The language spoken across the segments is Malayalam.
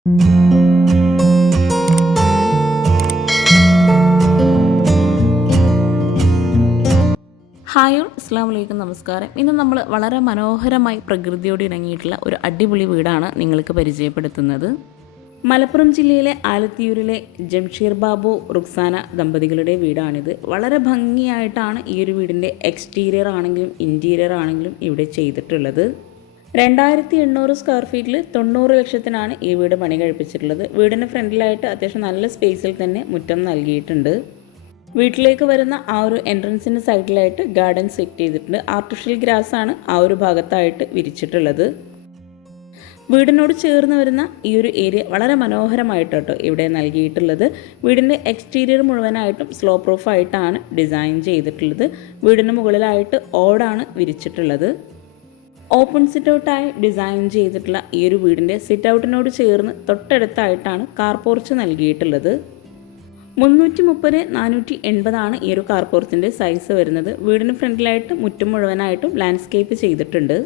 ഹായ് ഓൾ, അസ്സാം വലൈക്കും, നമസ്കാരം. ഇന്ന് നമ്മൾ വളരെ മനോഹരമായി പ്രകൃതിയോട് ഇണങ്ങിയിട്ടുള്ള ഒരു അടിപൊളി വീടാണ് നിങ്ങൾക്ക് പരിചയപ്പെടുത്തുന്നത്. മലപ്പുറം ജില്ലയിലെ ആലത്തിയൂരിലെ ജംഷീർ ബാബു റുക്സാന ദമ്പതികളുടെ വീടാണിത്. വളരെ ഭംഗിയായിട്ടാണ് ഈ ഒരു വീടിൻ്റെ എക്സ്റ്റീരിയർ ആണെങ്കിലും ഇൻറ്റീരിയർ ആണെങ്കിലും ഇവിടെ ചെയ്തിട്ടുള്ളത്. 2800 സ്ക്വയർ ഫീറ്റിൽ 90 ലക്ഷത്തിനാണ് ഈ വീട് പണി കഴിപ്പിച്ചിട്ടുള്ളത്. വീടിന് ഫ്രണ്ടിലായിട്ട് അത്യാവശ്യം നല്ല സ്പേസിൽ തന്നെ മുറ്റം നൽകിയിട്ടുണ്ട്. വീട്ടിലേക്ക് വരുന്ന ആ ഒരു എൻട്രൻസിൻ്റെ സൈഡിലായിട്ട് ഗാർഡൻ സെറ്റ് ചെയ്തിട്ടുണ്ട്. ആർട്ടിഫിഷ്യൽ ഗ്രാസ് ആണ് ആ ഒരു ഭാഗത്തായിട്ട് വിരിച്ചിട്ടുള്ളത്. വീടിനോട് ചേർന്ന് വരുന്ന ഈ ഒരു ഏരിയ വളരെ മനോഹരമായിട്ടോ ഇവിടെ നൽകിയിട്ടുള്ളത്. വീടിൻ്റെ എക്സ്റ്റീരിയർ മുഴുവനായിട്ടും സ്ലോ പ്രൂഫായിട്ടാണ് ഡിസൈൻ ചെയ്തിട്ടുള്ളത്. വീടിന് മുകളിലായിട്ട് ഓടാണ് വിരിച്ചിട്ടുള്ളത്. ഓപ്പൺ സിറ്റ് ഔട്ടായി ഡിസൈൻ ചെയ്തിട്ടുള്ള ഈ ഒരു വീടിൻ്റെ സിറ്റ് ഔട്ടിനോട് ചേർന്ന് തൊട്ടടുത്തായിട്ടാണ് കാർ പോർച്ച് നൽകിയിട്ടുള്ളത്. 330-480 ഈ ഒരു കാർ പോർച്ചിൻ്റെ സൈസ് വരുന്നത്. വീടിന് ഫ്രണ്ടിലായിട്ട് മുറ്റം മുഴുവനായിട്ടും ലാൻഡ്സ്കേപ്പ് ചെയ്തിട്ടുണ്ട്.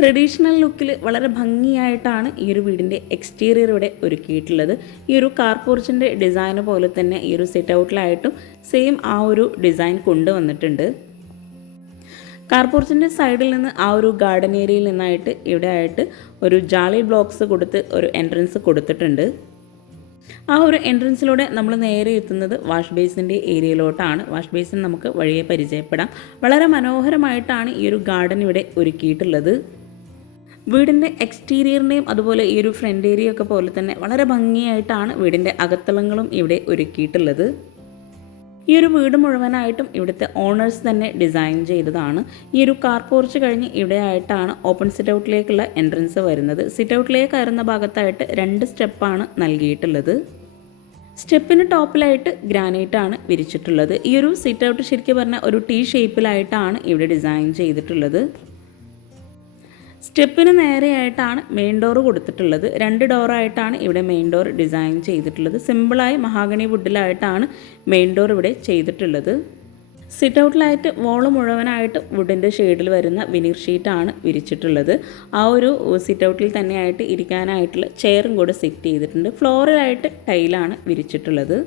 ട്രഡീഷണൽ ലുക്കിൽ വളരെ ഭംഗിയായിട്ടാണ് ഈ ഒരു വീടിൻ്റെ എക്സ്റ്റീരിയർ ഇവിടെ ഒരുക്കിയിട്ടുള്ളത്. ഈ ഒരു കാർ പോർച്ചിൻ്റെ ഡിസൈൻ പോലെ തന്നെ ഈ ഒരു സിറ്റ് ഔട്ടിലായിട്ടും സെയിം ആ ഒരു ഡിസൈൻ കൊണ്ടുവന്നിട്ടുണ്ട്. കാർ പോർച്ചിൻ്റെ സൈഡിൽ നിന്ന് ആ ഒരു ഗാർഡൻ ഏരിയയിൽ നിന്നായിട്ട് ഇവിടെ ആയിട്ട് ഒരു ജാളി ബ്ലോക്സ് കൊടുത്ത് ഒരു എൻട്രൻസ് കൊടുത്തിട്ടുണ്ട്. ആ ഒരു എൻട്രൻസിലൂടെ നമ്മൾ നേരെ എത്തുന്നത് വാഷ് ബേസിൻ്റെ ഏരിയയിലോട്ടാണ്. വാഷ് ബേസിൻ നമുക്ക് വഴിയെ പരിചയപ്പെടാം. വളരെ മനോഹരമായിട്ടാണ് ഈ ഒരു ഗാർഡൻ ഇവിടെ ഒരുക്കിയിട്ടുള്ളത്. വീടിൻ്റെ എക്സ്റ്റീരിയറിൻ്റെയും അതുപോലെ ഈ ഒരു ഫ്രണ്ട് ഏരിയ ഒക്കെ പോലെ തന്നെ വളരെ ഭംഗിയായിട്ടാണ് വീടിൻ്റെ അകത്തളങ്ങളും ഇവിടെ ഒരുക്കിയിട്ടുള്ളത്. ഈ ഒരു വീട് മുഴുവനായിട്ടും ഇവിടുത്തെ ഓണേഴ്സ് തന്നെ ഡിസൈൻ ചെയ്തതാണ്. ഈ ഒരു കാർ പോർച്ച് കഴിഞ്ഞ് ഇവിടെ ആയിട്ടാണ് ഓപ്പൺ സിറ്റ് ഔട്ടിലേക്കുള്ള എൻട്രൻസ് വരുന്നത്. സിറ്റ് ഔട്ടിലേക്ക് കയറുന്ന ഭാഗത്തായിട്ട് 2 സ്റ്റെപ്പാണ് നൽകിയിട്ടുള്ളത്. സ്റ്റെപ്പിന് ടോപ്പിലായിട്ട് ഗ്രാനൈറ്റ് ആണ് വിരിച്ചിട്ടുള്ളത്. ഈ ഒരു സിറ്റ് ഔട്ട് ശരിക്കും പറഞ്ഞാൽ ഒരു T ഷേപ്പിലായിട്ടാണ് ഇവിടെ ഡിസൈൻ ചെയ്തിട്ടുള്ളത്. സ്റ്റെപ്പിന് നേരെയായിട്ടാണ് മെയിൻ ഡോർ കൊടുത്തിട്ടുള്ളത്. 2 ഡോറായിട്ടാണ് ഇവിടെ മെയിൻ ഡോർ ഡിസൈൻ ചെയ്തിട്ടുള്ളത്. സിമ്പിളായി മഹാഗണി വുഡിലായിട്ടാണ് മെയിൻ ഡോർ ഇവിടെ ചെയ്തിട്ടുള്ളത്. സിറ്റ് ഔട്ടിലായിട്ട് വോള് മുഴുവനായിട്ട് വുഡിൻ്റെ ഷെയ്ഡിൽ വരുന്ന വിനീർ ഷീറ്റാണ് വിരിച്ചിട്ടുള്ളത്. ആ ഒരു സിറ്റ് ഔട്ടിൽ തന്നെയായിട്ട് ഇരിക്കാനായിട്ടുള്ള ചെയറും കൂടെ സെറ്റ് ചെയ്തിട്ടുണ്ട്. ഫ്ലോറിലായിട്ട് ടൈലാണ് വിരിച്ചിട്ടുള്ളത്.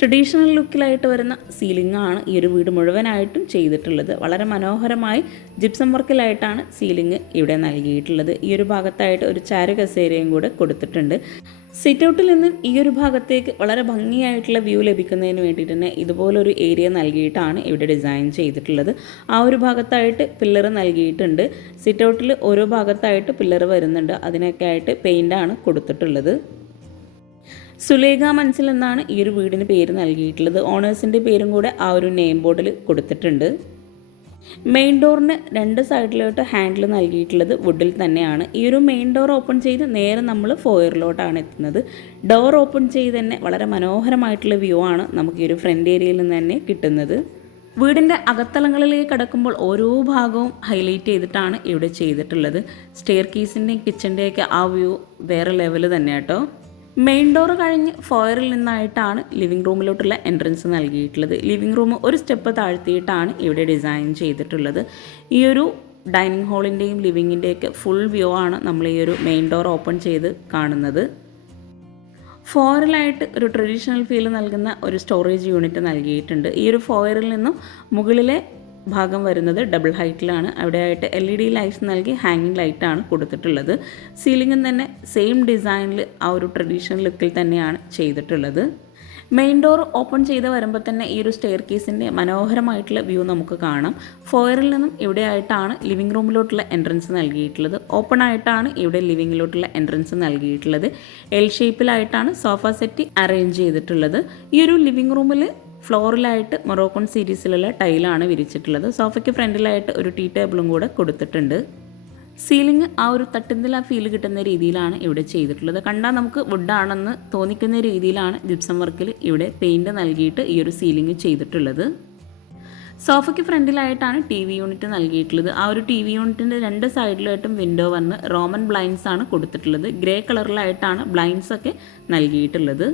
ട്രഡീഷണൽ ലുക്കിലായിട്ട് വരുന്ന സീലിംഗ് ആണ് ഈ ഒരു വീട് മുഴുവനായിട്ടും ചെയ്തിട്ടുള്ളത്. വളരെ മനോഹരമായി ജിപ്സം വർക്കിലായിട്ടാണ് സീലിംഗ് ഇവിടെ നൽകിയിട്ടുള്ളത്. ഈ ഒരു ഭാഗത്തായിട്ട് ഒരു ചാരു കസേരയും കൂടെ കൊടുത്തിട്ടുണ്ട്. സിറ്റ് ഔട്ടിൽ നിന്നും ഈ ഒരു ഭാഗത്തേക്ക് വളരെ ഭംഗിയായിട്ടുള്ള വ്യൂ ലഭിക്കുന്നതിന് വേണ്ടിയിട്ട് തന്നെ ഇതുപോലൊരു ഏരിയ നൽകിയിട്ടാണ് ഇവിടെ ഡിസൈൻ ചെയ്തിട്ടുള്ളത്. ആ ഒരു ഭാഗത്തായിട്ട് പില്ലർ നൽകിയിട്ടുണ്ട്. സിറ്റ് ഔട്ടിൽ ഓരോ ഭാഗത്തായിട്ട് പില്ലർ വരുന്നുണ്ട്. അതിനൊക്കെ ആയിട്ട് പെയിൻ്റാണ് കൊടുത്തിട്ടുള്ളത്. സുലേഖ മൻസിൽ എന്നാണ് ഈ ഒരു വീടിന് പേര് നൽകിയിട്ടുള്ളത്. ഓണേഴ്സിൻ്റെ പേരും കൂടെ ആ ഒരു നെയിം ബോർഡിൽ കൊടുത്തിട്ടുണ്ട്. മെയിൻ ഡോറിന് 2 സൈഡിലോട്ട് ഹാൻഡിൽ നൽകിയിട്ടുള്ളത് വുഡിൽ തന്നെയാണ്. ഈ ഒരു മെയിൻ ഡോർ ഓപ്പൺ ചെയ്ത് നേരെ നമ്മൾ ഫോയറിലോട്ടാണ് എത്തുന്നത്. ഡോർ ഓപ്പൺ ചെയ്ത് തന്നെ വളരെ മനോഹരമായിട്ടുള്ള വ്യൂ ആണ് നമുക്ക് ഈ ഒരു ഫ്രണ്ട് ഏരിയയിൽ നിന്ന് തന്നെ കിട്ടുന്നത്. വീടിൻ്റെ അകത്തളങ്ങളിലേക്ക് കടക്കുമ്പോൾ ഓരോ ഭാഗവും ഹൈലൈറ്റ് ചെയ്തിട്ടാണ് ഇവിടെ ചെയ്തിട്ടുള്ളത്. സ്റ്റെയർ കേസിൻ്റെയും കിച്ചൻ്റെയൊക്കെ ആ വ്യൂ വേറെ ലെവൽ തന്നെ കേട്ടോ. മെയിൻ ഡോർ കഴിഞ്ഞ് ഫോയറിൽ നിന്നായിട്ടാണ് ലിവിംഗ് റൂമിലോട്ടുള്ള എൻട്രൻസ് നൽകിയിട്ടുള്ളത്. ലിവിംഗ് റൂം ഒരു സ്റ്റെപ്പ് താഴ്ത്തിയിട്ടാണ് ഇവിടെ ഡിസൈൻ ചെയ്തിട്ടുള്ളത്. ഈ ഒരു ഡൈനിങ് ഹാളിൻ്റെയും ലിവിങ്ങിൻ്റെയൊക്കെ ഫുൾ വ്യൂ ആണ് നമ്മൾ ഈ ഒരു മെയിൻ ഡോർ ഓപ്പൺ ചെയ്ത് കാണുന്നത്. ഫോയറിലായിട്ട് ഒരു ട്രഡീഷണൽ ഫീൽ നൽകുന്ന ഒരു സ്റ്റോറേജ് യൂണിറ്റ് നൽകിയിട്ടുണ്ട്. ഈ ഒരു ഫോയറിൽ നിന്നും മുകളിലെ ഭാഗം വരുന്നത് ഡബിൾ ഹൈറ്റിലാണ്. അവിടെയായിട്ട് LED ലൈറ്റ്സ് നൽകി ഹാങ്ങിങ് ലൈറ്റാണ് കൊടുത്തിട്ടുള്ളത്. സീലിംഗും തന്നെ സെയിം ഡിസൈനിൽ ആ ഒരു ട്രഡീഷണൽ ലുക്കിൽ തന്നെയാണ് ചെയ്തിട്ടുള്ളത്. മെയിൻ ഡോർ ഓപ്പൺ ചെയ്ത് വരുമ്പോൾ തന്നെ ഈ ഒരു സ്റ്റെയർ കേസിൻ്റെ മനോഹരമായിട്ടുള്ള വ്യൂ നമുക്ക് കാണാം. ഫോയറിൽ നിന്നും ഇവിടെയായിട്ടാണ് ലിവിംഗ് റൂമിലോട്ടുള്ള എൻട്രൻസ് നൽകിയിട്ടുള്ളത്. ഓപ്പൺ ആയിട്ടാണ് ഇവിടെ ലിവിങ്ങിലോട്ടുള്ള എൻട്രൻസ് നൽകിയിട്ടുള്ളത്. L ഷേപ്പിലായിട്ടാണ് സോഫ സെറ്റ് അറേഞ്ച് ചെയ്തിട്ടുള്ളത്. ഈ ഒരു ലിവിംഗ് റൂമിൽ ഫ്ലോറിലായിട്ട് മൊറോക്കൺ സീരീസിലുള്ള ടൈലാണ് വിരിച്ചിട്ടുള്ളത്. സോഫയ്ക്ക് ഫ്രണ്ടിലായിട്ട് ഒരു ടീ ടേബിളും കൂടെ കൊടുത്തിട്ടുണ്ട്. സീലിംഗ് ആ ഒരു തട്ടുന്നില ഫീൽ കിട്ടുന്ന രീതിയിലാണ് ഇവിടെ ചെയ്തിട്ടുള്ളത്. കണ്ടാൽ നമുക്ക് വുഡാണെന്ന് തോന്നിക്കുന്ന രീതിയിലാണ് ജിപ്സം വർക്കിൽ ഇവിടെ പെയിൻറ് നൽകിയിട്ട് ഈ ഒരു സീലിംഗ് ചെയ്തിട്ടുള്ളത്. സോഫയ്ക്ക് ഫ്രണ്ടിലായിട്ടാണ് TV യൂണിറ്റ് നൽകിയിട്ടുള്ളത്. ആ ഒരു TV യൂണിറ്റിൻ്റെ 2 സൈഡിലായിട്ടും വിൻഡോ വന്ന് റോമൻ ബ്ലൈൻഡ്സ് ആണ് കൊടുത്തിട്ടുള്ളത്. ഗ്രേ കളറിലായിട്ടാണ് ബ്ലൈൻഡ്സ് ഒക്കെ നൽകിയിട്ടുള്ളത്.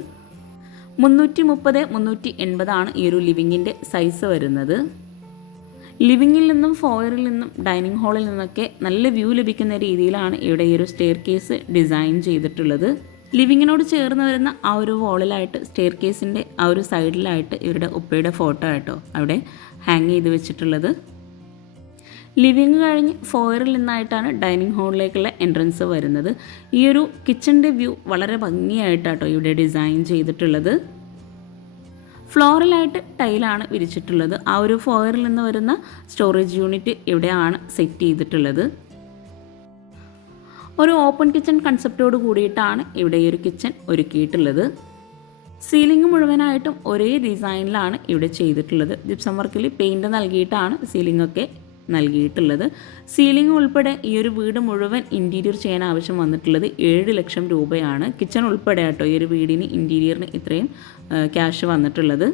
330-380 ഈ ഒരു ലിവിങ്ങിൻ്റെ സൈസ് വരുന്നത്. ലിവിങ്ങിൽ നിന്നും ഫോയറിൽ നിന്നും ഡൈനിങ് ഹാളിൽ നിന്നൊക്കെ നല്ല വ്യൂ ലഭിക്കുന്ന രീതിയിലാണ് ഇവിടെ ഈ ഒരു സ്റ്റെയർ കേസ് ഡിസൈൻ ചെയ്തിട്ടുള്ളത്. ലിവിങ്ങിനോട് ചേർന്ന് വരുന്ന ആ ഒരു വോളിലായിട്ട് സ്റ്റെയർ കേസിൻ്റെ ആ ഒരു സൈഡിലായിട്ട് ഇവരുടെ ഉപ്പയുടെ ഫോട്ടോ ആയിട്ടോ അവിടെ ഹാങ് ചെയ്ത് വെച്ചിട്ടുള്ളത്. ലിവിങ് കഴിഞ്ഞ് ഫോയറിൽ നിന്നായിട്ടാണ് ഡൈനിങ് ഹാളിലേക്കുള്ള എൻട്രൻസ് വരുന്നത്. ഈ ഒരു കിച്ചൻ്റെ വ്യൂ വളരെ ഭംഗിയായിട്ടാട്ടോ ഇവിടെ ഡിസൈൻ ചെയ്തിട്ടുള്ളത്. ഫ്ലോറിലായിട്ട് ടൈലാണ് വിരിച്ചിട്ടുള്ളത്. ആ ഒരു ഫോയറിൽ നിന്ന് വരുന്ന സ്റ്റോറേജ് യൂണിറ്റ് ഇവിടെയാണ് സെറ്റ് ചെയ്തിട്ടുള്ളത്. ഒരു ഓപ്പൺ കിച്ചൺ കൺസെപ്റ്റോട് കൂടിയിട്ടാണ് ഇവിടെ ഈ ഒരു കിച്ചൺ ഒരുക്കിയിട്ടുള്ളത്. സീലിംഗ് മുഴുവനായിട്ടും ഒരേ ഡിസൈനിലാണ് ഇവിടെ ചെയ്തിട്ടുള്ളത്. ജിപ്സം വർക്കിൽ പെയിൻറ് നൽകിയിട്ടാണ് സീലിംഗൊക്കെ നൽകിയിട്ടുള്ളത്. സീലിംഗ് ഉൾപ്പെടെ ഈ ഒരു വീട് മുഴുവൻ ഇൻറ്റീരിയർ ചെയ്യാൻ ആവശ്യം വന്നിട്ടുള്ളത് 7 ലക്ഷം രൂപയാണ്. കിച്ചൺ ഉൾപ്പെടെ ആട്ടോ ഈ ഒരു വീടിന് ഇൻറ്റീരിയറിന് ഇത്രയും ക്യാഷ് വന്നിട്ടുള്ളത്.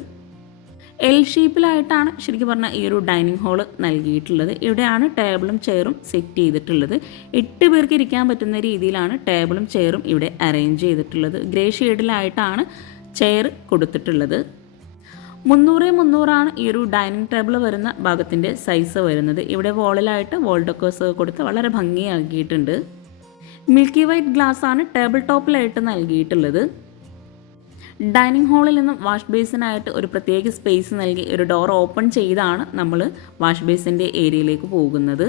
എൽ ഷേപ്പിലായിട്ടാണ് ശരിക്കും പറഞ്ഞാൽ ഈ ഒരു ഡൈനിങ് ഹാള് നൽകിയിട്ടുള്ളത്. ഇവിടെയാണ് ടേബിളും ചെയറും സെറ്റ് ചെയ്തിട്ടുള്ളത്. 8 പേർക്ക് ഇരിക്കാൻ പറ്റുന്ന രീതിയിലാണ് ടേബിളും ചെയറും ഇവിടെ അറേഞ്ച് ചെയ്തിട്ടുള്ളത്. ഗ്രേ ഷെയ്ഡിലായിട്ടാണ് ചെയർ കൊടുത്തിട്ടുള്ളത്. 300 ഈ ഒരു ഡൈനിങ് ടേബിൾ വരുന്ന ഭാഗത്തിൻ്റെ സൈസ് വരുന്നത്. ഇവിടെ വോളിലായിട്ട് വോൾ ഡെക്കേഴ്സ് കൊടുത്ത് വളരെ ഭംഗിയാക്കിയിട്ടുണ്ട്. മിൽക്കി വൈറ്റ് ഗ്ലാസ് ആണ് ടേബിൾ ടോപ്പിലായിട്ട് നൽകിയിട്ടുള്ളത്. ഡൈനിങ് ഹാളിൽ നിന്നും വാഷ് ബേസിനായിട്ട് ഒരു പ്രത്യേക സ്പേസ് നൽകി ഒരു ഡോർ ഓപ്പൺ ചെയ്താണ് നമ്മൾ വാഷ് ബേസിൻ്റെ ഏരിയയിലേക്ക് പോകുന്നത്.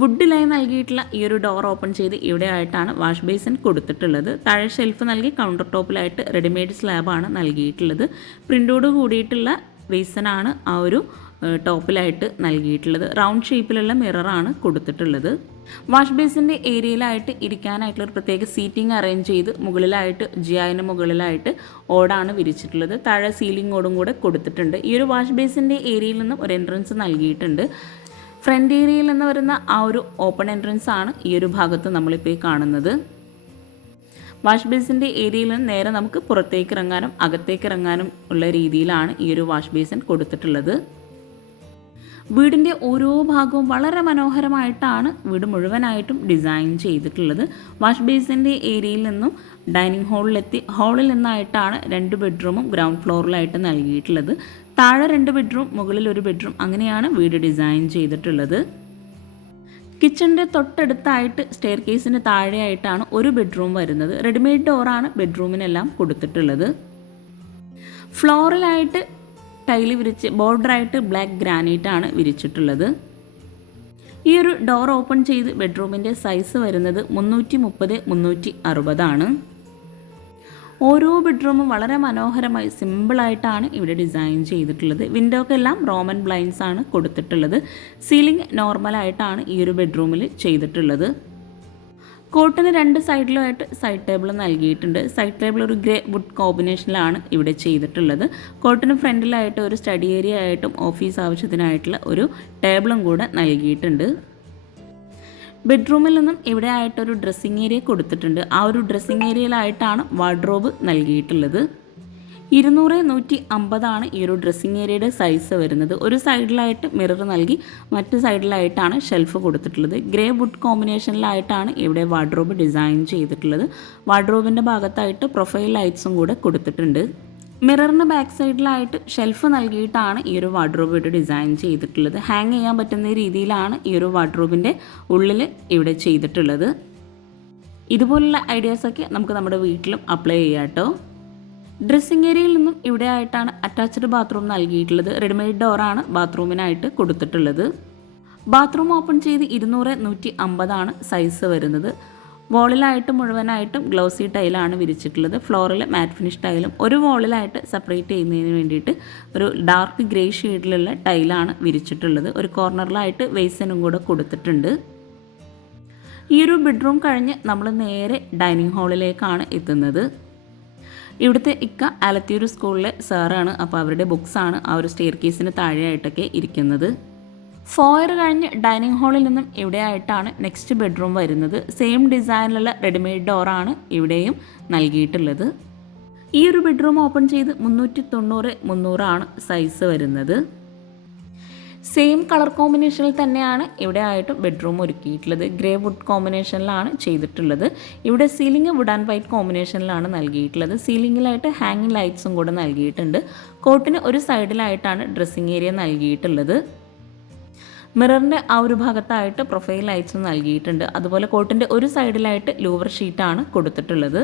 വുഡിലായി നൽകിയിട്ടുള്ള ഈ ഒരു ഡോർ ഓപ്പൺ ചെയ്ത് ഇവിടെ ആയിട്ടാണ് വാഷ് ബേസിൻ കൊടുത്തിട്ടുള്ളത്. താഴെ ഷെൽഫ് നൽകി കൗണ്ടർ ടോപ്പിലായിട്ട് റെഡിമെയ്ഡ് സ്ലാബാണ് നൽകിയിട്ടുള്ളത്. പ്രിൻ്റോട് കൂടിയിട്ടുള്ള ബേസിനാണ് ആ ഒരു ടോപ്പിലായിട്ട് നൽകിയിട്ടുള്ളത്. റൗണ്ട് ഷേപ്പിലുള്ള മിററാണ് കൊടുത്തിട്ടുള്ളത്. വാഷ് ബേസിൻ്റെ ഏരിയയിലായിട്ട് ഇരിക്കാനായിട്ടുള്ള ഒരു പ്രത്യേക സീറ്റിംഗ് അറേഞ്ച് ചെയ്ത് മുകളിലായിട്ട് ജിയായിന് മുകളിലായിട്ട് ഓടാണ് വിരിച്ചിട്ടുള്ളത്. താഴെ സീലിംഗ് ഓടും കൂടെ കൊടുത്തിട്ടുണ്ട്. ഈ ഒരു വാഷ് ബേസിൻ്റെ ഏരിയയിൽ നിന്നും ഒരു എൻട്രൻസ് നൽകിയിട്ടുണ്ട്. ഫ്രണ്ട് ഏരിയയിൽ നിന്ന് വരുന്ന ആ ഒരു ഓപ്പൺ എൻട്രൻസ് ആണ് ഈ ഒരു ഭാഗത്ത് നമ്മളിപ്പോൾ കാണുന്നത്. വാഷ് ബേസിൻ്റെ ഏരിയയിൽ നിന്ന് നേരെ നമുക്ക് പുറത്തേക്ക് ഇറങ്ങാനും അകത്തേക്ക് ഇറങ്ങാനും ഉള്ള രീതിയിലാണ് ഈ ഒരു വാഷ് ബേസിൻ കൊടുത്തിട്ടുള്ളത്. വീടിൻ്റെ ഓരോ ഭാഗവും വളരെ മനോഹരമായിട്ടാണ് വീട് മുഴുവനായിട്ടും ഡിസൈൻ ചെയ്തിട്ടുള്ളത്. വാഷ് ബേസിൻ്റെ ഏരിയയിൽ നിന്നും ഡൈനിങ് ഹാളിൽ നിന്നായിട്ടാണ് 2 ബെഡ്റൂമും ഗ്രൗണ്ട് ഫ്ലോറിലായിട്ട് നൽകിയിട്ടുള്ളത്. താഴെ 2 ബെഡ്റൂം, മുകളിൽ 1 ബെഡ്റൂം, അങ്ങനെയാണ് വീട് ഡിസൈൻ ചെയ്തിട്ടുള്ളത്. കിച്ചണിൻ്റെ തൊട്ടടുത്തായിട്ട് സ്റ്റെയർ കേസിന് താഴെയായിട്ടാണ് 1 ബെഡ്റൂം വരുന്നത്. റെഡിമെയ്ഡ് ഡോറാണ് ബെഡ്റൂമിനെല്ലാം കൊടുത്തിട്ടുള്ളത്. ഫ്ലോറിലായിട്ട് ടൈല് വിരിച്ച് ബോർഡറായിട്ട് ബ്ലാക്ക് ഗ്രാനൈറ്റ് ആണ് വിരിച്ചിട്ടുള്ളത്. ഈ ഒരു ഡോർ ഓപ്പൺ ചെയ്ത് ബെഡ്റൂമിൻ്റെ സൈസ് വരുന്നത് 330x360 ആണ്. ഓരോ ബെഡ്റൂമും വളരെ മനോഹരമായി സിമ്പിളായിട്ടാണ് ഇവിടെ ഡിസൈൻ ചെയ്തിട്ടുള്ളത്. വിൻഡോക്കെല്ലാം റോമൻ ബ്ലൈൻഡ്സ് ആണ് കൊടുത്തിട്ടുള്ളത്. സീലിംഗ് നോർമലായിട്ടാണ് ഈ ഒരു ബെഡ്റൂമിൽ ചെയ്തിട്ടുള്ളത്. കോട്ടിന് 2 സൈഡിലുമായിട്ട് സൈഡ് ടേബിൾ നൽകിയിട്ടുണ്ട്. സൈഡ് ടേബിൾ ഒരു ഗ്രേ വുഡ് കോമ്പിനേഷനിലാണ് ഇവിടെ ചെയ്തിട്ടുള്ളത്. കോട്ടിന് ഫ്രണ്ടിലായിട്ട് ഒരു സ്റ്റഡി ഏരിയ ആയിട്ടും ഓഫീസ് ആവശ്യത്തിനായിട്ടുള്ള ഒരു ടേബിളും കൂടെ നൽകിയിട്ടുണ്ട്. ബെഡ്റൂമിൽ നിന്നും ഇവിടെ ആയിട്ടൊരു ഡ്രസ്സിങ് ഏരിയ കൊടുത്തിട്ടുണ്ട്. ആ ഒരു ഡ്രസ്സിങ് ഏരിയയിലായിട്ടാണ് വാർഡ്രോബ് നൽകിയിട്ടുള്ളത്. 200x150 ഈ ഒരു ഡ്രസ്സിങ് ഏരിയയുടെ സൈസ് വരുന്നത്. ഒരു സൈഡിലായിട്ട് മിറർ നൽകി മറ്റു സൈഡിലായിട്ടാണ് ഷെൽഫ് കൊടുത്തിട്ടുള്ളത്. ഗ്രേ വുഡ് കോമ്പിനേഷനിലായിട്ടാണ് ഇവിടെ വാർഡ്രോബ് ഡിസൈൻ ചെയ്തിട്ടുള്ളത്. വാർഡ്രോബിൻ്റെ ഭാഗത്തായിട്ട് പ്രൊഫൈൽ ലൈറ്റ്സും കൂടെ കൊടുത്തിട്ടുണ്ട്. മിററിന് ബാക്ക് സൈഡിലായിട്ട് ഷെൽഫ് നൽകിയിട്ടാണ് ഈ ഒരു വാർഡ്രോബ് ഇവിടെ ഡിസൈൻ ചെയ്തിട്ടുള്ളത്. ഹാങ് ചെയ്യാൻ പറ്റുന്ന രീതിയിലാണ് ഈ ഒരു വാർഡ്രോബിൻ്റെ ഉള്ളിൽ ഇവിടെ ചെയ്തിട്ടുള്ളത്. ഇതുപോലുള്ള ഐഡിയാസൊക്കെ നമുക്ക് നമ്മുടെ വീട്ടിലും അപ്ലൈ ചെയ്യാം കേട്ടോ. ഡ്രസ്സിങ് ഏരിയയിൽ നിന്നും ഇവിടെ ആയിട്ടാണ് അറ്റാച്ച്ഡ് ബാത്റൂം നൽകിയിട്ടുള്ളത്. റെഡിമെയ്ഡ് ഡോറാണ് ബാത്റൂമിനായിട്ട് കൊടുത്തിട്ടുള്ളത്. ബാത്റൂം ഓപ്പൺ ചെയ്ത് 200x150 സൈസ് വരുന്നത്. വോളിലായിട്ട് മുഴുവനായിട്ടും ഗ്ലോസി ടൈലാണ് വിരിച്ചിട്ടുള്ളത്. ഫ്ലോറിൽ മാറ്റ് ഫിനിഷ് ടൈലും ഒരു വോളിലായിട്ട് സെപ്പറേറ്റ് ചെയ്യുന്നതിന് വേണ്ടിയിട്ട് ഒരു ഡാർക്ക് ഗ്രേ ഷെയ്ഡിലുള്ള ടൈലാണ് വിരിച്ചിട്ടുള്ളത്. ഒരു കോർണറിലായിട്ട് വേസനും കൂടെ കൊടുത്തിട്ടുണ്ട്. ഈ ഒരു ബെഡ്റൂം കഴിഞ്ഞ് നമ്മൾ നേരെ ഡൈനിങ് ഹാളിലേക്കാണ് എത്തുന്നത്. ഇവിടുത്തെ ഇക്ക ആലത്തിയൂർ സ്കൂളിലെ സാറാണ്. അപ്പോൾ അവരുടെ ബുക്സാണ് ആ ഒരു സ്റ്റെയർ കേസിന് താഴെയായിട്ടൊക്കെ ഇരിക്കുന്നത്. ഫോയർ കഴിഞ്ഞ് ഡൈനിങ് ഹാളിൽ നിന്നും ഇവിടെ ആയിട്ടാണ് നെക്സ്റ്റ് ബെഡ്റൂം വരുന്നത്. സെയിം ഡിസൈനിലുള്ള റെഡിമെയ്ഡ് ഡോറാണ് ഇവിടെയും നൽകിയിട്ടുള്ളത്. ഈ ഒരു ബെഡ്റൂം ഓപ്പൺ ചെയ്ത് 390x300 സൈസ് വരുന്നത്. സെയിം കളർ കോമ്പിനേഷനിൽ തന്നെയാണ് ഇവിടെ ആയിട്ട് ബെഡ്റൂം ഒരുക്കിയിട്ടുള്ളത്. ഗ്രേ വുഡ് കോമ്പിനേഷനിലാണ് ചെയ്തിട്ടുള്ളത്. ഇവിടെ സീലിംഗ് വുഡ് ആൻഡ് വൈറ്റ് കോമ്പിനേഷനിലാണ് നൽകിയിട്ടുള്ളത്. സീലിംഗിലായിട്ട് ഹാങ്ങിങ് ലൈറ്റ്സും കൂടെ നൽകിയിട്ടുണ്ട്. കോട്ടിന് ഒരു സൈഡിലായിട്ടാണ് ഡ്രസ്സിംഗ് ഏരിയ നൽകിയിട്ടുള്ളത്. മിററിൻ്റെ ആ ഒരു ഭാഗത്തായിട്ട് പ്രൊഫൈൽ ലൈറ്റ്സും നൽകിയിട്ടുണ്ട്. അതുപോലെ കോട്ടിൻ്റെ ഒരു സൈഡിലായിട്ട് ലൂവർ ഷീറ്റാണ് കൊടുത്തിട്ടുള്ളത്.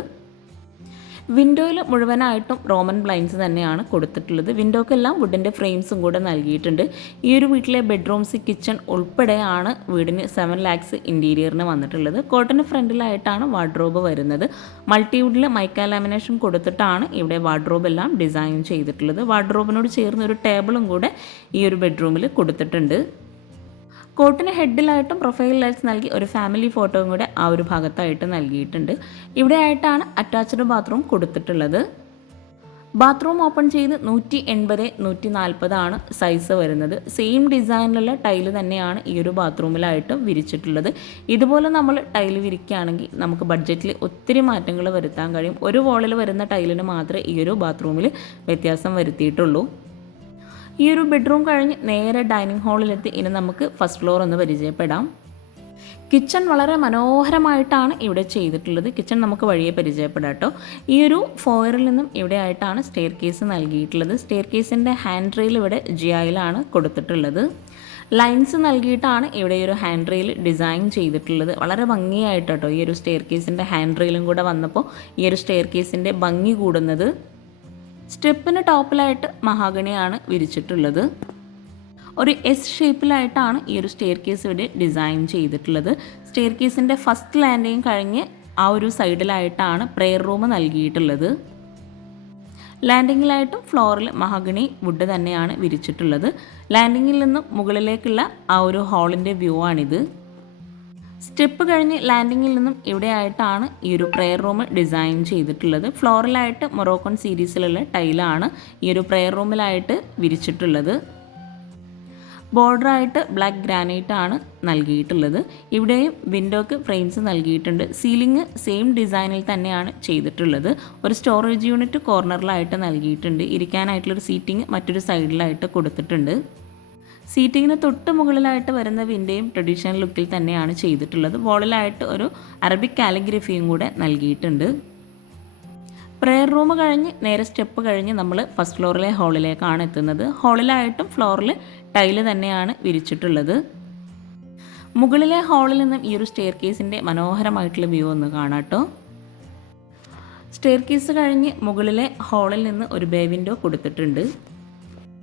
വിൻഡോയിൽ മുഴുവനായിട്ടും റോമൻ ബ്ലൈൻഡ്സ് തന്നെയാണ് കൊടുത്തിട്ടുള്ളത്. വിൻഡോക്കെല്ലാം വുഡിൻ്റെ ഫ്രെയിംസും കൂടെ നൽകിയിട്ടുണ്ട്. ഈ ഒരു വീട്ടിലെ ബെഡ്റൂംസ്, കിച്ചൺ ഉൾപ്പെടെയാണ് വീടിന് 7 lakhs ഇൻറ്റീരിയറിന് വന്നിട്ടുള്ളത്. കോട്ടൻ്റെ ഫ്രണ്ടിലായിട്ടാണ് വാർഡ്രോബ് വരുന്നത്. മൾട്ടിവുഡിൽ മൈക്ക ലാമിനേഷൻ കൊടുത്തിട്ടാണ് ഇവിടെ വാർഡ്രോബ് എല്ലാം ഡിസൈൻ ചെയ്തിട്ടുള്ളത്. വാർഡ്രോബിനോട് ചേർന്ന് ഒരു ടേബിളും കൂടെ ഈ ഒരു ബെഡ്റൂമിൽ കൊടുത്തിട്ടുണ്ട്. കോട്ടിന് ഹെഡിലായിട്ടും പ്രൊഫൈൽ ലൈറ്റ്സ് നൽകി ഒരു ഫാമിലി ഫോട്ടോയും കൂടെ ആ ഒരു ഭാഗത്തായിട്ട് നൽകിയിട്ടുണ്ട്. ഇവിടെ ആയിട്ടാണ് അറ്റാച്ച്ഡ് ബാത്റൂം കൊടുത്തിട്ടുള്ളത്. ബാത്റൂം ഓപ്പൺ ചെയ്ത് 180 140 ആണ് സൈസ് വരുന്നത്. സെയിം ഡിസൈനിലുള്ള ടൈല് തന്നെയാണ് ഈ ഒരു ബാത്റൂമിലായിട്ട് വിരിച്ചിട്ടുള്ളത്. ഇതുപോലെ നമ്മൾ ടൈല് വിരിക്കുകയാണെങ്കിൽ നമുക്ക് ബഡ്ജറ്റിൽ ഒത്തിരി മാറ്റങ്ങൾ വരുത്താൻ കഴിയും. ഒരു വോളിൽ വരുന്ന ടൈലിന് മാത്രമേ ഈ ഒരു ബാത്റൂമിൽ വ്യത്യാസം വരുത്തിയിട്ടുള്ളൂ. ഈ ഒരു ബെഡ്റൂം കഴിഞ്ഞ് നേരെ ഡൈനിങ് ഹാളിലെത്തി ഇനി നമുക്ക് ഫസ്റ്റ് ഫ്ലോർ ഒന്ന് പരിചയപ്പെടാം. കിച്ചൺ വളരെ മനോഹരമായിട്ടാണ് ഇവിടെ ചെയ്തിട്ടുള്ളത്. കിച്ചൺ നമുക്ക് വഴിയെ പരിചയപ്പെടാം കേട്ടോ. ഈ ഒരു ഫോയറിൽ നിന്നും ഇവിടെ ആയിട്ടാണ് സ്റ്റെയർ കേസ് നൽകിയിട്ടുള്ളത്. സ്റ്റെയർ കേസിൻ്റെ ഹാൻഡ് റെയിൽ ഇവിടെ ജിയായിലാണ് കൊടുത്തിട്ടുള്ളത്. ലൈൻസ് നൽകിയിട്ടാണ് ഇവിടെ ഈ ഒരു ഹാൻഡ് റെയിൽ ഡിസൈൻ ചെയ്തിട്ടുള്ളത്. വളരെ ഭംഗിയായിട്ട് കേട്ടോ ഈ ഒരു സ്റ്റെയർ കേസിൻ്റെ ഹാൻഡ് റെയിലും കൂടെ വന്നപ്പോൾ ഈ ഒരു സ്റ്റെയർ കേസിൻ്റെ ഭംഗി കൂടുന്നത്. സ്റ്റെപ്പിന് ടോപ്പിലായിട്ട് മഹാഗണിയാണ് വിരിച്ചിട്ടുള്ളത്. ഒരു എസ് ഷേപ്പിലായിട്ടാണ് ഈ ഒരു സ്റ്റെയർ കേസ് ഇവിടെ ഡിസൈൻ ചെയ്തിട്ടുള്ളത്. സ്റ്റെയർ കേസിൻ്റെ ഫസ്റ്റ് ലാൻഡിങ് കഴിഞ്ഞ് ആ ഒരു സൈഡിലായിട്ടാണ് പ്രെയർ റൂം നൽകിയിട്ടുള്ളത്. ലാൻഡിങ്ങിലായിട്ടും ഫ്ലോറിൽ മഹാഗണി വുഡ് തന്നെയാണ് വിരിച്ചിട്ടുള്ളത്. ലാൻഡിങ്ങിൽ നിന്നും മുകളിലേക്കുള്ള ആ ഒരു ഹാളിൻ്റെ വ്യൂ ആണിത്. സ്റ്റെപ്പ് കഴിഞ്ഞ് ലാൻഡിങ്ങിൽ നിന്നും ഇവിടെ ആയിട്ടാണ് ഈ ഒരു പ്രെയർ റൂം ഡിസൈൻ ചെയ്തിട്ടുള്ളത്. ഫ്ലോറിലായിട്ട് മൊറോക്കൺ സീരീസിലുള്ള ടൈലാണ് ഈ ഒരു പ്രെയർ റൂമിലായിട്ട് വിരിച്ചിട്ടുള്ളത്. ബോർഡറായിട്ട് ബ്ലാക്ക് ഗ്രാനൈറ്റ് ആണ് നൽകിയിട്ടുള്ളത്. ഇവിടെയും വിൻഡോക്ക് ഫ്രെയിംസ് നൽകിയിട്ടുണ്ട്. സീലിംഗ് സെയിം ഡിസൈനിൽ തന്നെയാണ് ചെയ്തിട്ടുള്ളത്. ഒരു സ്റ്റോറേജ് യൂണിറ്റ് കോർണറിലായിട്ട് നൽകിയിട്ടുണ്ട്. ഇരിക്കാനായിട്ടുള്ളൊരു സീറ്റിംഗ് മറ്റൊരു സൈഡിലായിട്ട് കൊടുത്തിട്ടുണ്ട്. സീറ്റിങ്ങിന് തൊട്ട് മുകളിലായിട്ട് വരുന്ന വിൻഡോയും ട്രഡീഷണൽ ലുക്കിൽ തന്നെയാണ് ചെയ്തിട്ടുള്ളത്. വോളിലായിട്ട് ഒരു അറബിക് കാലിഗ്രഫിയും കൂടെ നൽകിയിട്ടുണ്ട്. പ്രെയർ റൂം കഴിഞ്ഞ് നേരെ സ്റ്റെപ്പ് കഴിഞ്ഞ് നമ്മൾ ഫസ്റ്റ് ഫ്ലോറിലെ ഹാളിലേക്കാണ് എത്തുന്നത്. ഹാളിലായിട്ടും ഫ്ലോറിൽ ടൈല് തന്നെയാണ് വിരിച്ചിട്ടുള്ളത്. മുകളിലെ ഹാളിൽ നിന്നും ഈ ഒരു സ്റ്റെയർ കേസിൻ്റെ മനോഹരമായിട്ടുള്ള വ്യൂ ഒന്ന് കാണാം കേട്ടോ. സ്റ്റെയർ കേസ് കഴിഞ്ഞ് മുകളിലെ ഹാളിൽ നിന്ന് ഒരു ബേ വിൻഡോ കൊടുത്തിട്ടുണ്ട്.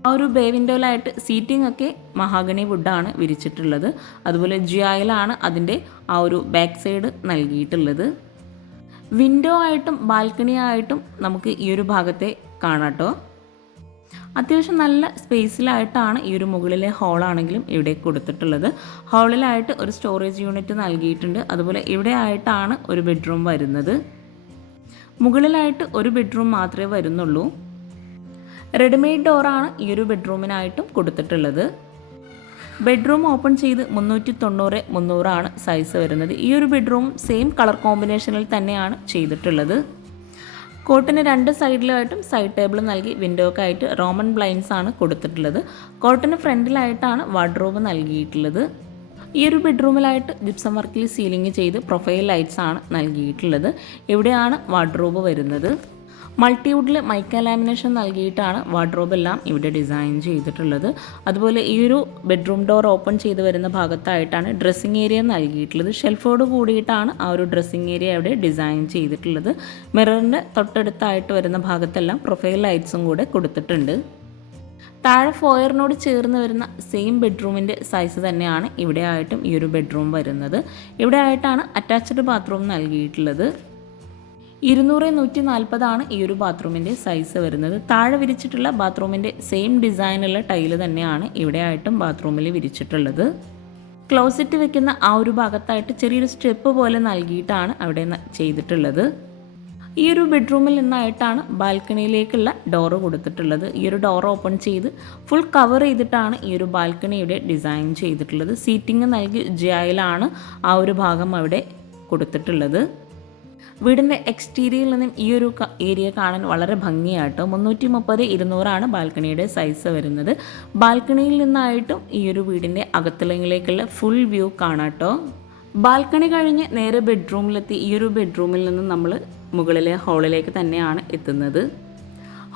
ആ ഒരു ബേ വിൻഡോയിലായിട്ട് സീറ്റിംഗ് ഒക്കെ മഹാഗണി വുഡാണ് വിരിച്ചിട്ടുള്ളത്. അതുപോലെ ജിയായിലാണ് അതിൻ്റെ ആ ഒരു ബാക്ക് സൈഡ് നൽകിയിട്ടുള്ളത്. വിൻഡോ ആയിട്ടും ബാൽക്കണി ആയിട്ടും നമുക്ക് ഈ ഒരു ഭാഗത്തെ കാണാം കേട്ടോ. അത്യാവശ്യം നല്ല സ്പേസിലായിട്ടാണ് ഈ ഒരു മുകളിലെ ഹാളാണെങ്കിലും ഇവിടെ കൊടുത്തിട്ടുള്ളത്. ഹാളിലായിട്ട് ഒരു സ്റ്റോറേജ് യൂണിറ്റ് നൽകിയിട്ടുണ്ട്. അതുപോലെ ഇവിടെ ആയിട്ടാണ് ഒരു ബെഡ്റൂം വരുന്നത്. മുകളിലായിട്ട് ഒരു ബെഡ്റൂം മാത്രമേ വരുന്നുള്ളൂ. റെഡിമെയ്ഡ് ഡോറാണ് ഈ ഒരു ബെഡ്റൂമിനായിട്ടും കൊടുത്തിട്ടുള്ളത്. ബെഡ്റൂം ഓപ്പൺ ചെയ്ത് 390 300 ആണ് സൈസ് വരുന്നത്. ഈ ഒരു ബെഡ്റൂം സെയിം കളർ കോമ്പിനേഷനിൽ തന്നെയാണ് ചെയ്തിട്ടുള്ളത്. കോട്ടിന് 2 സൈഡിലായിട്ടും സൈഡ് ടേബിൾ നൽകി വിൻഡോക്കായിട്ട് റോമൻ ബ്ലൈൻഡ്സ് ആണ് കൊടുത്തിട്ടുള്ളത്. കോട്ടിന് ഫ്രണ്ടിലായിട്ടാണ് വാർഡ്രോബ് നൽകിയിട്ടുള്ളത്. ഈ ഒരു ബെഡ്റൂമിലായിട്ട് ജിപ്സം വർക്കിൽ സീലിംഗ് ചെയ്ത് പ്രൊഫൈൽ ലൈറ്റ്സ് ആണ് നൽകിയിട്ടുള്ളത്. ഇവിടെയാണ് വാർഡ്രോബ് വരുന്നത്. മൾട്ടിവുഡിൽ മൈക്ക ലാമിനേഷൻ നൽകിയിട്ടാണ് വാർഡ്രോബ് എല്ലാം ഇവിടെ ഡിസൈൻ ചെയ്തിട്ടുള്ളത്. അതുപോലെ ഈ ഒരു ബെഡ്റൂം ഡോർ ഓപ്പൺ ചെയ്ത് വരുന്ന ഭാഗത്തായിട്ടാണ് ഡ്രസ്സിംഗ് ഏരിയ നൽകിയിട്ടുള്ളത്. ഷെൽഫോട് കൂടിയിട്ടാണ് ആ ഒരു ഡ്രസ്സിംഗ് ഏരിയ ഇവിടെ ഡിസൈൻ ചെയ്തിട്ടുള്ളത്. മിററിൻ്റെ തൊട്ടടുത്തായിട്ട് വരുന്ന ഭാഗത്തെല്ലാം പ്രൊഫൈൽ ലൈറ്റ്സും കൂടെ കൊടുത്തിട്ടുണ്ട്. താഴെ ഫോയറിനോട് ചേർന്ന് വരുന്ന സെയിം ബെഡ്റൂമിൻ്റെ സൈസ് തന്നെയാണ് ഇവിടെ ആയിട്ടും ഈ ഒരു ബെഡ്റൂം വരുന്നത്. ഇവിടെ ആയിട്ടാണ് അറ്റാച്ച്ഡ് ബാത്റൂം നൽകിയിട്ടുള്ളത്. 200-140 ആണ് ഈ ഒരു ബാത്റൂമിൻ്റെ സൈസ് വരുന്നത്. താഴെ വിരിച്ചിട്ടുള്ള ബാത്റൂമിൻ്റെ സെയിം ഡിസൈനുള്ള ടൈല് തന്നെയാണ് ഇവിടെ ആയിട്ടും ബാത്റൂമിൽ വിരിച്ചിട്ടുള്ളത്. ക്ലോസറ്റ് വെക്കുന്ന ആ ഒരു ഭാഗത്തായിട്ട് ചെറിയൊരു സ്റ്റെപ്പ് പോലെ നൽകിയിട്ടാണ് അവിടെ ചെയ്തിട്ടുള്ളത്. ഈ ഒരു ബെഡ്റൂമിൽ നിന്നായിട്ടാണ് ബാൽക്കണിയിലേക്കുള്ള ഡോറ് കൊടുത്തിട്ടുള്ളത്. ഈ ഒരു ഡോർ ഓപ്പൺ ചെയ്ത് ഫുൾ കവർ ചെയ്തിട്ടാണ് ഈ ഒരു ബാൽക്കണിയുടെ ഡിസൈൻ ചെയ്തിട്ടുള്ളത്. സീറ്റിംഗ് നൽകി ജിയായിലാണ് ആ ഒരു ഭാഗം അവിടെ കൊടുത്തിട്ടുള്ളത്. വീടിൻ്റെ എക്സ്റ്റീരിയറിൽ നിന്നും ഈ ഒരു ഏരിയ കാണാൻ വളരെ ഭംഗിയാട്ടോ. 330-200 ബാൽക്കണിയുടെ സൈസ് വരുന്നത്. ബാൽക്കണിയിൽ നിന്നായിട്ടും ഈ ഒരു വീടിൻ്റെ അകത്തളങ്ങളിലേക്കുള്ള ഫുൾ വ്യൂ കാണാട്ടോ. ബാൽക്കണി കഴിഞ്ഞ് നേരെ ബെഡ്റൂമിലെത്തി. ഈ ഒരു ബെഡ്റൂമിൽ നിന്നും നമ്മൾ മുകളിലെ ഹാളിലേക്ക് തന്നെയാണ് എത്തുന്നത്.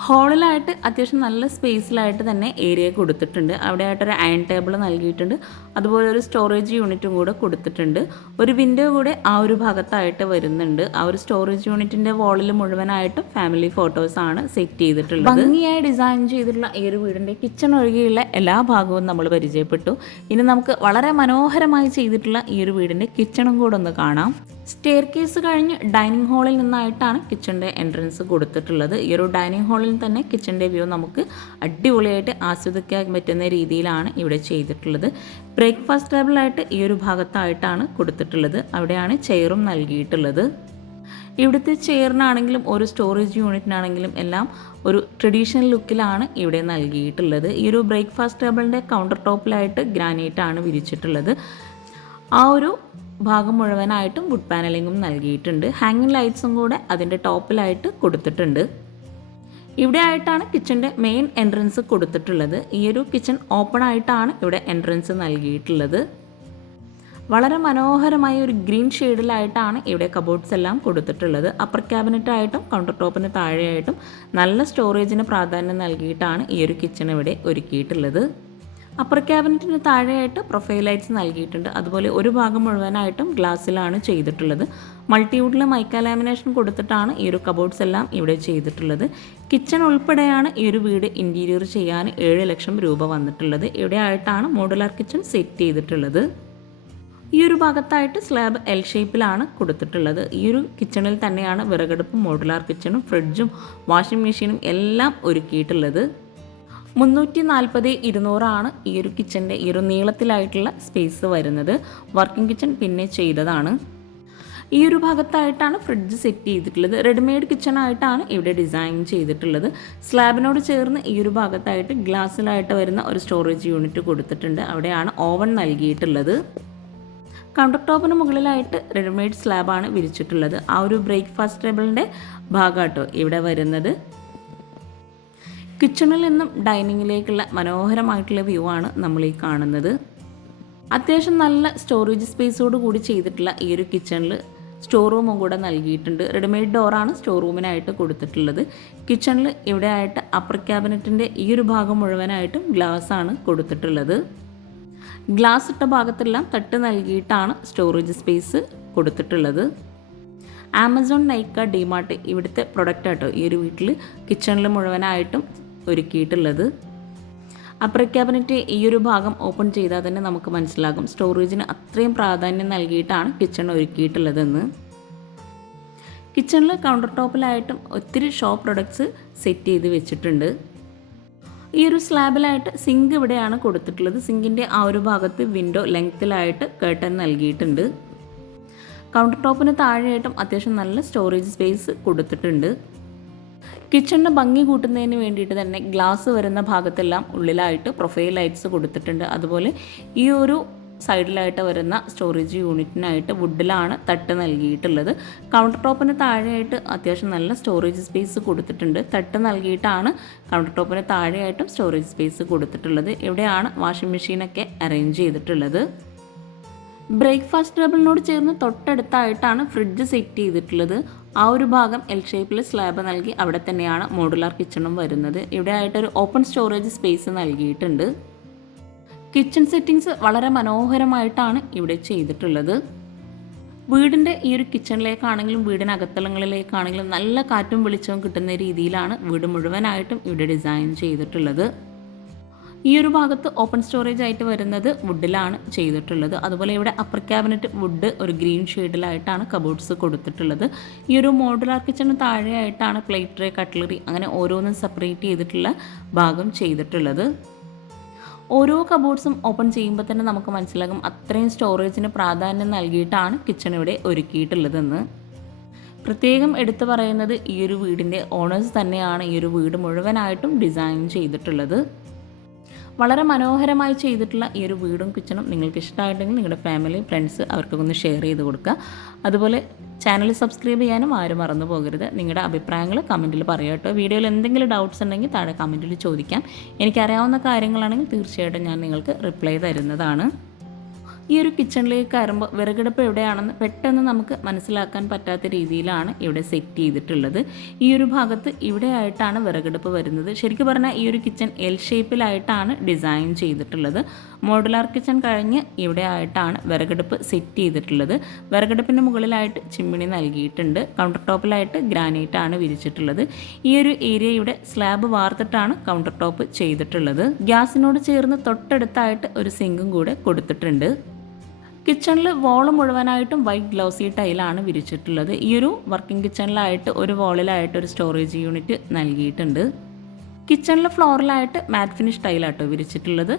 ഹാളിലായിട്ട് അത്യാവശ്യം നല്ല സ്പേസിലായിട്ട് തന്നെ ഏരിയ കൊടുത്തിട്ടുണ്ട്. അവിടെ ആയിട്ടൊരു അയൺ ടേബിൾ നൽകിയിട്ടുണ്ട്. അതുപോലെ ഒരു സ്റ്റോറേജ് യൂണിറ്റും കൂടെ കൊടുത്തിട്ടുണ്ട്. ഒരു വിൻഡോ കൂടെ ആ ഒരു ഭാഗത്തായിട്ട് വരുന്നുണ്ട്. ആ ഒരു സ്റ്റോറേജ് യൂണിറ്റിൻ്റെ വാളിൽ മുഴുവനായിട്ടും ഫാമിലി ഫോട്ടോസാണ് സെറ്റ് ചെയ്തിട്ടുള്ളത്. ഭംഗിയായി ഡിസൈൻ ചെയ്തിട്ടുള്ള ഈ ഒരു വീടിൻ്റെ കിച്ചൺ ഒഴികെയുള്ള എല്ലാ ഭാഗവും നമ്മൾ പരിചയപ്പെട്ടു. ഇനി നമുക്ക് വളരെ മനോഹരമായി ചെയ്തിട്ടുള്ള ഈ ഒരു വീടിൻ്റെ കിച്ചണും കൂടെ ഒന്ന് കാണാം. സ്റ്റെയർ കേസ് കഴിഞ്ഞ് ഡൈനിങ് ഹാളിൽ നിന്നായിട്ടാണ് കിച്ചണിൻ്റെ എൻട്രൻസ് കൊടുത്തിട്ടുള്ളത്. ഈ ഒരു ഡൈനിങ് ഹാളിൽ തന്നെ കിച്ചണിൻ്റെ വ്യൂ നമുക്ക് അടിപൊളിയായിട്ട് ആസ്വദിക്കാൻ പറ്റുന്ന രീതിയിലാണ് ഇവിടെ ചെയ്തിട്ടുള്ളത്. ബ്രേക്ക്ഫാസ്റ്റ് ടേബിളായിട്ട് ഈ ഒരു ഭാഗത്തായിട്ടാണ് കൊടുത്തിട്ടുള്ളത്. അവിടെയാണ് ചെയറും നൽകിയിട്ടുള്ളത്. ഇവിടുത്തെ ചെയറിനാണെങ്കിലും ഒരു സ്റ്റോറേജ് യൂണിറ്റിനാണെങ്കിലും എല്ലാം ഒരു ട്രഡീഷണൽ ലുക്കിലാണ് ഇവിടെ നൽകിയിട്ടുള്ളത്. ഈ ഒരു ബ്രേക്ക്ഫാസ്റ്റ് ടേബിളിൻ്റെ കൗണ്ടർ ടോപ്പിലായിട്ട് ഗ്രാനൈറ്റാണ് വിരിച്ചിട്ടുള്ളത്. ആ ഒരു ഭാഗം മുഴുവനായിട്ടും വുഡ് പാനലിങ്ങും നൽകിയിട്ടുണ്ട്. ഹാങ്ങിങ് ലൈറ്റ്സും കൂടെ അതിൻ്റെ ടോപ്പിലായിട്ട് കൊടുത്തിട്ടുണ്ട്. ഇവിടെ ആയിട്ടാണ് കിച്ചൻ്റെ മെയിൻ എൻട്രൻസ് കൊടുത്തിട്ടുള്ളത്. ഈ ഒരു കിച്ചൺ ഓപ്പൺ ആയിട്ടാണ് ഇവിടെ എൻട്രൻസ് നൽകിയിട്ടുള്ളത്. വളരെ മനോഹരമായ ഒരു ഗ്രീൻ ഷെയ്ഡിലായിട്ടാണ് ഇവിടെ കബോർഡ്സ് എല്ലാം കൊടുത്തിട്ടുള്ളത്. അപ്പർ ക്യാബിനറ്റായിട്ടും കൗണ്ടർ ടോപ്പിന് താഴെയായിട്ടും നല്ല സ്റ്റോറേജിന് പ്രാധാന്യം നൽകിയിട്ടാണ് ഈ ഒരു കിച്ചൺ ഇവിടെ ഒരുക്കിയിട്ടുള്ളത്. അപ്പർ ക്യാബിനറ്റിന് താഴെയായിട്ട് പ്രൊഫൈൽ ലൈറ്റ്സ് നൽകിയിട്ടുണ്ട്. അതുപോലെ ഒരു ഭാഗം മുഴുവനായിട്ടും ഗ്ലാസ്സിലാണ് ചെയ്തിട്ടുള്ളത്. മൾട്ടിവുഡിൽ മൈക്ക ലാമിനേഷൻ കൊടുത്തിട്ടാണ് ഈ ഒരു കബോർഡ്സ് എല്ലാം ഇവിടെ ചെയ്തിട്ടുള്ളത്. കിച്ചൺ ഉൾപ്പെടെയാണ് ഈ ഒരു വീട് ഇൻറ്റീരിയർ ചെയ്യാൻ 7 ലക്ഷം രൂപ വന്നിട്ടുള്ളത്. ഇവിടെ ആയിട്ടാണ് മോഡുലാർ കിച്ചൺ സെറ്റ് ചെയ്തിട്ടുള്ളത്. ഈ ഒരു ഭാഗത്തായിട്ട് സ്ലാബ് എൽ ഷേപ്പിലാണ് കൊടുത്തിട്ടുള്ളത്. ഈ ഒരു കിച്ചണിൽ തന്നെയാണ് വിറകടുപ്പും മോഡുലാർ കിച്ചണും ഫ്രിഡ്ജും വാഷിംഗ് മെഷീനും എല്ലാം ഒരുക്കിയിട്ടുള്ളത്. 340-200 ഈ ഒരു കിച്ചൻ്റെ ഈ ഒരു നീളത്തിലായിട്ടുള്ള സ്പേസ് വരുന്നത്. വർക്കിംഗ് കിച്ചൺ പിന്നെ ചെയ്തതാണ്. ഈ ഒരു ഭാഗത്തായിട്ടാണ് ഫ്രിഡ്ജ് സെറ്റ് ചെയ്തിട്ടുള്ളത്. റെഡിമെയ്ഡ് കിച്ചൺ ആയിട്ടാണ് ഇവിടെ ഡിസൈൻ ചെയ്തിട്ടുള്ളത്. സ്ലാബിനോട് ചേർന്ന് ഈ ഒരു ഭാഗത്തായിട്ട് ഗ്ലാസ്സിലായിട്ട് വരുന്ന ഒരു സ്റ്റോറേജ് യൂണിറ്റ് കൊടുത്തിട്ടുണ്ട്. അവിടെയാണ് ഓവൻ നൽകിയിട്ടുള്ളത്. കൗണ്ടർ ടോപ്പിന് മുകളിലായിട്ട് റെഡിമെയ്ഡ് സ്ലാബാണ് വിരിച്ചിട്ടുള്ളത്. ആ ഒരു ബ്രേക്ക്ഫാസ്റ്റ് ടേബിളിൻ്റെ ഭാഗമാട്ടോ ഇവിടെ വരുന്നത്. കിച്ചണിൽ നിന്നും ഡൈനിങ്ങിലേക്കുള്ള മനോഹരമായിട്ടുള്ള വ്യൂ ആണ് നമ്മൾ ഈ കാണുന്നത്. അത്യാവശ്യം നല്ല സ്റ്റോറേജ് സ്പേസോട് കൂടി ചെയ്തിട്ടുള്ള ഈ ഒരു കിച്ചണിൽ സ്റ്റോർ റൂമും കൂടെ നൽകിയിട്ടുണ്ട്. റെഡിമെയ്ഡ് ഡോറാണ് സ്റ്റോർ റൂമിനായിട്ട് കൊടുത്തിട്ടുള്ളത്. കിച്ചണിൽ ഇവിടെ ആയിട്ട് അപ്പർ ക്യാബിനറ്റിൻ്റെ ഈ ഒരു ഭാഗം മുഴുവനായിട്ടും ഗ്ലാസ് ആണ് കൊടുത്തിട്ടുള്ളത്. ഗ്ലാസ് ഇട്ട ഭാഗത്തെല്ലാം തട്ട് നൽകിയിട്ടാണ് സ്റ്റോറേജ് സ്പേസ് കൊടുത്തിട്ടുള്ളത്. ആമസോൺ, നൈക്ക, ഡിമാർട്ട് ഇവിടുത്തെ പ്രൊഡക്റ്റ് ആട്ടോ ഈ ഒരു വീട്ടിൽ കിച്ചണിൽ മുഴുവനായിട്ടും ഒരുക്കിയിട്ടുള്ളത്. അപ്പർ ക്യാബിനറ്റ് ഈ ഒരു ഭാഗം ഓപ്പൺ ചെയ്താൽ തന്നെ നമുക്ക് മനസ്സിലാകും സ്റ്റോറേജിന് അത്രയും പ്രാധാന്യം നൽകിയിട്ടാണ് കിച്ചൺ ഒരുക്കിയിട്ടുള്ളതെന്ന്. കിച്ചണിൽ കൗണ്ടർ ടോപ്പിലായിട്ടും ഒത്തിരി ഷോപ്പ് പ്രൊഡക്ട്സ് സെറ്റ് ചെയ്ത് വെച്ചിട്ടുണ്ട്. ഈ ഒരു സ്ലാബിലായിട്ട് സിങ്ക് ഇവിടെയാണ് കൊടുത്തിട്ടുള്ളത്. സിങ്കിൻ്റെ ആ ഒരു ഭാഗത്ത് വിൻഡോ ലെങ്ത്തിലായിട്ട് കർട്ടൻ നൽകിയിട്ടുണ്ട്. കൗണ്ടർ ടോപ്പിന് താഴെയായിട്ടും അത്യാവശ്യം നല്ല സ്റ്റോറേജ് സ്പേസ് കൊടുത്തിട്ടുണ്ട്. കിച്ചണിന് ഭംഗി കൂട്ടുന്നതിന് വേണ്ടിയിട്ട് തന്നെ ഗ്ലാസ് വരുന്ന ഭാഗത്തെല്ലാം ഉള്ളിലായിട്ട് പ്രൊഫൈൽ ലൈറ്റ്സ് കൊടുത്തിട്ടുണ്ട്. അതുപോലെ ഈ ഒരു സൈഡിലായിട്ട് വരുന്ന സ്റ്റോറേജ് യൂണിറ്റിനായിട്ട് വുഡിലാണ് തട്ട് നൽകിയിട്ടുള്ളത്. കൗണ്ടർ ടോപ്പിന് താഴെയായിട്ട് അത്യാവശ്യം നല്ല സ്റ്റോറേജ് സ്പേസ് കൊടുത്തിട്ടുണ്ട്. തട്ട് നൽകിയിട്ടാണ് കൗണ്ടർ ടോപ്പിന് താഴെയായിട്ടും സ്റ്റോറേജ് സ്പേസ് കൊടുത്തിട്ടുള്ളത്. ഇവിടെയാണ് വാഷിംഗ് മെഷീനൊക്കെ അറേഞ്ച് ചെയ്തിട്ടുള്ളത്. ബ്രേക്ക്ഫാസ്റ്റ് ടേബിളിനോട് ചേർന്ന് തൊട്ടടുത്തായിട്ടാണ് ഫ്രിഡ്ജ് സെറ്റ് ചെയ്തിട്ടുള്ളത്. ആ ഒരു ഭാഗം എൽ ഷേപ്പിൽ സ്ലാബ് നൽകി അവിടെ തന്നെയാണ് മോഡുലാർ കിച്ചണും വരുന്നത്. ഇവിടെ ആയിട്ടൊരു ഓപ്പൺ സ്റ്റോറേജ് സ്പേസ് നൽകിയിട്ടുണ്ട്. കിച്ചൺ സെറ്റിങ്സ് വളരെ മനോഹരമായിട്ടാണ് ഇവിടെ ചെയ്തിട്ടുള്ളത്. വീടിൻ്റെ ഈ ഒരു കിച്ചണിലേക്കാണെങ്കിലും വീടിനകത്തളങ്ങളിലേക്കാണെങ്കിലും നല്ല കാറ്റും വെളിച്ചവും കിട്ടുന്ന രീതിയിലാണ് വീട് മുഴുവനായിട്ടും ഇവിടെ ഡിസൈൻ ചെയ്തിട്ടുള്ളത്. ഈ ഒരു ഭാഗത്ത് ഓപ്പൺ സ്റ്റോറേജ് ആയിട്ട് വരുന്നത് വുഡിലാണ് ചെയ്തിട്ടുള്ളത്. അതുപോലെ ഇവിടെ അപ്പർ ക്യാബിനറ്റ് വുഡ് ഒരു ഗ്രീൻ ഷെയ്ഡിലായിട്ടാണ് കബോർഡ്സ് കൊടുത്തിട്ടുള്ളത്. ഈ ഒരു മോഡുലാർ കിച്ചണിന് താഴെയായിട്ടാണ് പ്ലേറ്റ് ട്രേ, കട്ട്ലറി അങ്ങനെ ഓരോന്നും സെപ്പറേറ്റ് ചെയ്തിട്ടുള്ള ഭാഗം ചെയ്തിട്ടുള്ളത്. ഓരോ കബോർഡ്സും ഓപ്പൺ ചെയ്യുമ്പോൾ തന്നെ നമുക്ക് മനസ്സിലാകും അത്രയും സ്റ്റോറേജിന് പ്രാധാന്യം നൽകിയിട്ടാണ് കിച്ചൺ ഇവിടെ ഒരുക്കിയിട്ടുള്ളതെന്ന്. പ്രത്യേകം എടുത്തു പറയുന്നത് ഈ ഒരു വീടിൻ്റെ ഓണേഴ്സ് തന്നെയാണ് ഈ ഒരു വീട് മുഴുവനായിട്ടും ഡിസൈൻ ചെയ്തിട്ടുള്ളത്. വളരെ മനോഹരമായി ചെയ്തിട്ടുള്ള ഈ ഒരു വീടും കിച്ചണും നിങ്ങൾക്ക് ഇഷ്ടമായിട്ടുണ്ടെങ്കിൽ നിങ്ങളുടെ ഫാമിലി ഫ്രണ്ട്സ് അവർക്കൊക്കെ ഒന്ന് ഷെയർ ചെയ്ത് കൊടുക്കുക. അതുപോലെ ചാനൽ സബ്സ്ക്രൈബ് ചെയ്യാനും ആരും മറന്നു പോകരുത്. നിങ്ങളുടെ അഭിപ്രായങ്ങൾ കമൻറ്റിൽ പറയുക കേട്ടോ. വീഡിയോയിൽ എന്തെങ്കിലും ഡൗട്ട്സ് ഉണ്ടെങ്കിൽ താഴെ കമൻറ്റിൽ ചോദിക്കാം. എനിക്കറിയാവുന്ന കാര്യങ്ങളാണെങ്കിൽ തീർച്ചയായിട്ടും ഞാൻ നിങ്ങൾക്ക് റിപ്ലൈ തരുന്നതാണ്. ഈ ഒരു കിച്ചണിലേക്ക് കയറുമ്പോൾ വിറകടുപ്പ് എവിടെയാണെന്ന് പെട്ടെന്ന് നമുക്ക് മനസ്സിലാക്കാൻ പറ്റാത്ത രീതിയിലാണ് ഇവിടെ സെറ്റ് ചെയ്തിട്ടുള്ളത്. ഈ ഒരു ഭാഗത്ത് ഇവിടെ ആയിട്ടാണ് വിറകടുപ്പ് വരുന്നത്. ശരിക്കും പറഞ്ഞാൽ ഈ ഒരു കിച്ചൺ എൽ ഷേപ്പിലായിട്ടാണ് ഡിസൈൻ ചെയ്തിട്ടുള്ളത്. മോഡുലാർ കിച്ചൺ കഴിഞ്ഞ് ഇവിടെ ആയിട്ടാണ് വിറകടുപ്പ് സെറ്റ് ചെയ്തിട്ടുള്ളത്. വിറകടുപ്പിൻ്റെ മുകളിലായിട്ട് ചിമ്മിണി നൽകിയിട്ടുണ്ട്. കൗണ്ടർ ടോപ്പിലായിട്ട് ഗ്രാനൈറ്റ് ആണ് വിരിച്ചിട്ടുള്ളത്. ഈ ഒരു ഏരിയ ഇവിടെ സ്ലാബ് വാർത്തിട്ടാണ് കൗണ്ടർ ടോപ്പ് ചെയ്തിട്ടുള്ളത്. ഗ്യാസിനോട് ചേർന്ന് തൊട്ടടുത്തായിട്ട് ഒരു സിങ്കും കൂടെ കൊടുത്തിട്ടുണ്ട്. കിച്ചണിൽ വോള് മുഴുവനായിട്ടും വൈറ്റ് ഗ്ലോസി ടൈലാണ് വിരിച്ചിട്ടുള്ളത്. ഈ ഒരു വർക്കിംഗ് കിച്ചണിലായിട്ട് ഒരു വോളിലായിട്ട് ഒരു സ്റ്റോറേജ് യൂണിറ്റ് നൽകിയിട്ടുണ്ട്. കിച്ചണിലെ ഫ്ലോറിലായിട്ട് മാറ്റ് ഫിനിഷ് ടൈലാട്ടോ വിരിച്ചിട്ടുള്ളത്.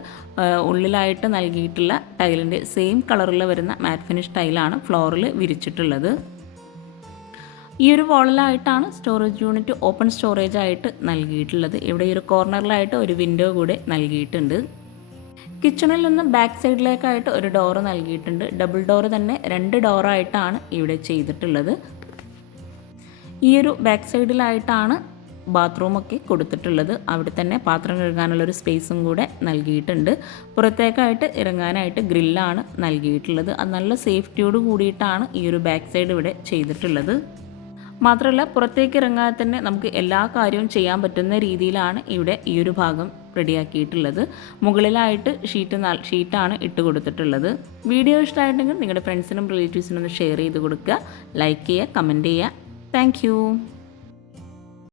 ഉള്ളിലായിട്ട് നൽകിയിട്ടുള്ള ടൈലിൻ്റെ സെയിം കളറിൽ വരുന്ന മാറ്റ് ഫിനിഷ് ടൈലാണ് ഫ്ലോറിൽ വിരിച്ചിട്ടുള്ളത്. ഈ ഒരു വോളിലായിട്ടാണ് സ്റ്റോറേജ് യൂണിറ്റ് ഓപ്പൺ സ്റ്റോറേജ് ആയിട്ട് നൽകിയിട്ടുള്ളത്. ഇവിടെ ഈ ഒരു കോർണറിലായിട്ട് ഒരു വിൻഡോ കൂടെ നൽകിയിട്ടുണ്ട്. കിച്ചണിൽ നിന്ന് ബാക്ക് സൈഡിലേക്കായിട്ട് ഒരു ഡോറ് നൽകിയിട്ടുണ്ട്. ഡബിൾ ഡോറ് തന്നെ 2 ഡോറായിട്ടാണ് ഇവിടെ ചെയ്തിട്ടുള്ളത്. ഈ ഒരു ബാക്ക് സൈഡിലായിട്ടാണ് ബാത്റൂമൊക്കെ കൊടുത്തിട്ടുള്ളത്. അവിടെ തന്നെ പാത്രം കഴുകാനുള്ളൊരു സ്പേസും കൂടെ നൽകിയിട്ടുണ്ട്. പുറത്തേക്കായിട്ട് ഇറങ്ങാനായിട്ട് ഗ്രില്ലാണ് നൽകിയിട്ടുള്ളത്. അത് നല്ല സേഫ്റ്റിയോട് കൂടിയിട്ടാണ് ഈ ഒരു ബാക്ക് സൈഡ് ഇവിടെ ചെയ്തിട്ടുള്ളത്. മാത്രമല്ല പുറത്തേക്ക് ഇറങ്ങാതെ തന്നെ നമുക്ക് എല്ലാ കാര്യവും ചെയ്യാൻ പറ്റുന്ന രീതിയിലാണ് ഇവിടെ ഈ ഒരു ഭാഗം റെഡിയാക്കിയിട്ടുള്ളത്. മുകളിലായിട്ട് ഷീറ്റാണ് ഇട്ട് കൊടുത്തിട്ടുള്ളത്. വീഡിയോ ഇഷ്ടമായിട്ടുണ്ടെങ്കിൽ നിങ്ങളുടെ ഫ്രണ്ട്സിനും റിലേറ്റീവ്സിനും ഒന്ന് ഷെയർ ചെയ്ത് കൊടുക്കുക, ലൈക്ക് ചെയ്യുക, കമൻറ്റ് ചെയ്യുക. താങ്ക്